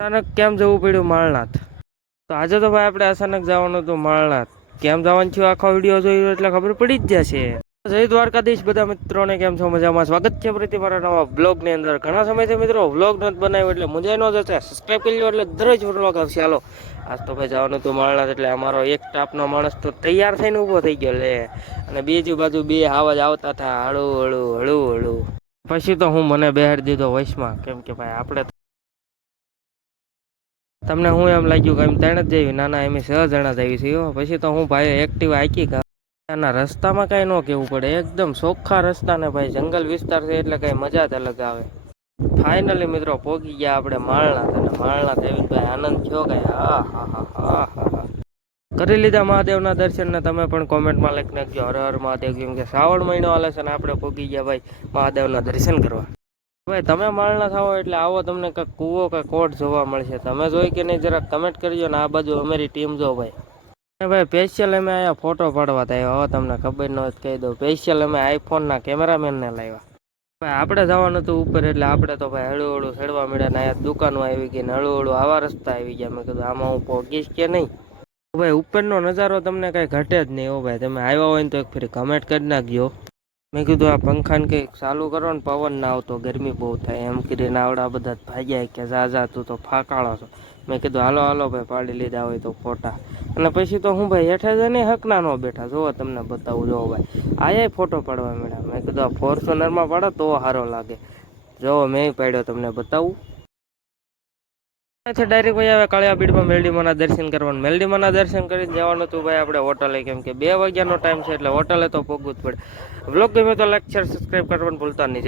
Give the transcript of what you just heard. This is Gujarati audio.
અચાનક કેમ જવું પડ્યું માળનાથ? તો આજે તો ભાઈ આપણે અચાનક જવાનું હતું માળનાથ. કેમ જવાનું થયું આખો વિડીયો જોયો એટલે ખબર પડી જ જશે. જય દ્વારકાધીશ બધા મિત્રોને, કેમ છો? મજામાં? સ્વાગત છે ફરીથી મારા નવા બ્લોગની અંદર. ઘણા સમયથી મિત્રો વ્લોગ નથી બનાવ્યો એટલે મજા ન જશે. સબસ્ક્રાઈબ કરી લો એટલે દરરોજ વ્લોગ આવશે. હાલો, આજ તો ભાઈ જવાનું હતું માળનાથ એટલે અમારો એક સ્ટાફનો માણસ તો તૈયાર થઈને ઊભો થઈ ગયો લે. અને બીજી બાજુ બે આવાજ આવતા હતા, હળું હળું હળું હળું. પછી તો હું મને બેહાડી દીધો વોઇસમાં, કેમ કે ભાઈ આપણે તમને હું એમ લાગ્યું કે એમ 3 જ જઈએ? નાના એમ 6 જણા જ આવી છે. પછી તો હું ભાઈ એક્ટિવા હાંકી ના રસ્તામાં કઈ ન કેવું પડે, એકદમ ચોખ્ખા રસ્તા ને ભાઈ જંગલ વિસ્તાર છે એટલે કઈ મજા જ અલગ આવે. ફાઇનલી મિત્રો પહોંચી ગયા આપણે માળનાથ. અને માળનાથ એવી ભાઈ આનંદ થયો કે હા હા હા હા હા. કરી લીધા મહાદેવના દર્શન ને તમે પણ કોમેન્ટમાં લખી નાખજો હર હર મહાદેવ, કેમ કે શ્રાવણ મહિનો હાલે છે અને આપણે પહોંચી ગયા ભાઈ મહાદેવના દર્શન કરવા. ભાઈ તમે માળનાથ આવો એટલે આવો, તમને કંઈક કૂવો કે કોટ જોવા મળશે. તમે જોઈ કે નહીં જરાક કમેન્ટ કરજો. ને આ બાજુ અમારી ટીમ જો ભાઈ. ભાઈ સ્પેશિયલ અમે અહીંયા ફોટો પાડવા આવ્યા. હવે તમને ખબર ન હોય કહી દઉં, સ્પેશિયલ અમે આઈફોનના કેમેરામેનને લાવ્યા. ભાઈ આપણે જવાનું હતું ઉપર એટલે આપણે તો ભાઈ હળું હળું ચડવા મળ્યા. ને અહીંયા દુકાનો આવી ગઈ ને હળું હળું આવા રસ્તા આવી ગયા. મેં કીધું આમાં હું પહોંચીશ કે નહીં. ભાઈ ઉપરનો નજારો તમને કઈ ઘટે જ નહીં. હો ભાઈ, તમે આવ્યા હોય ને તો એક ફરી કમેન્ટ કરી નાખજો. મેં કીધું આ પંખાને કંઈક ચાલુ કરો ને, પવન ના આવતો, ગરમી બહુ થાય એમ કરીને આવડા બધા ભાગ્યા કે જા તું તો ફાકાળો છો. મેં કીધું હાલો હાલો ભાઈ, પાડી લીધા હોય તો ફોટા. અને પછી તો હું ભાઈ હેઠે જઈને હકના નો બેઠા. જોવો તમને બતાવું, જોવો ભાઈ આયા ફોટો પાડવા મળ્યા. મેં કીધું આ ફોર્ચ્યુનરમાં પાડો તો સારો લાગે. જોવો મેં પાડ્યો, તમને બતાવું. ડાયરેક્ટ ભાઈ આવે કાળિયા બીડમાં મેલડીમાના દર્શન કરવાનું. મેલડીમાના દર્શન કરીને જવાનું હતું ભાઈ આપણે હોટલે, કેમ કે 2 વાગ્યાનો ટાઈમ છે એટલે હોટલે તો પહોંચવું જ પડે. વ્લોગ ગમે તો લાઈક શેર સબસ્ક્રાઈબ કરવાનું ભૂલતા નહીં.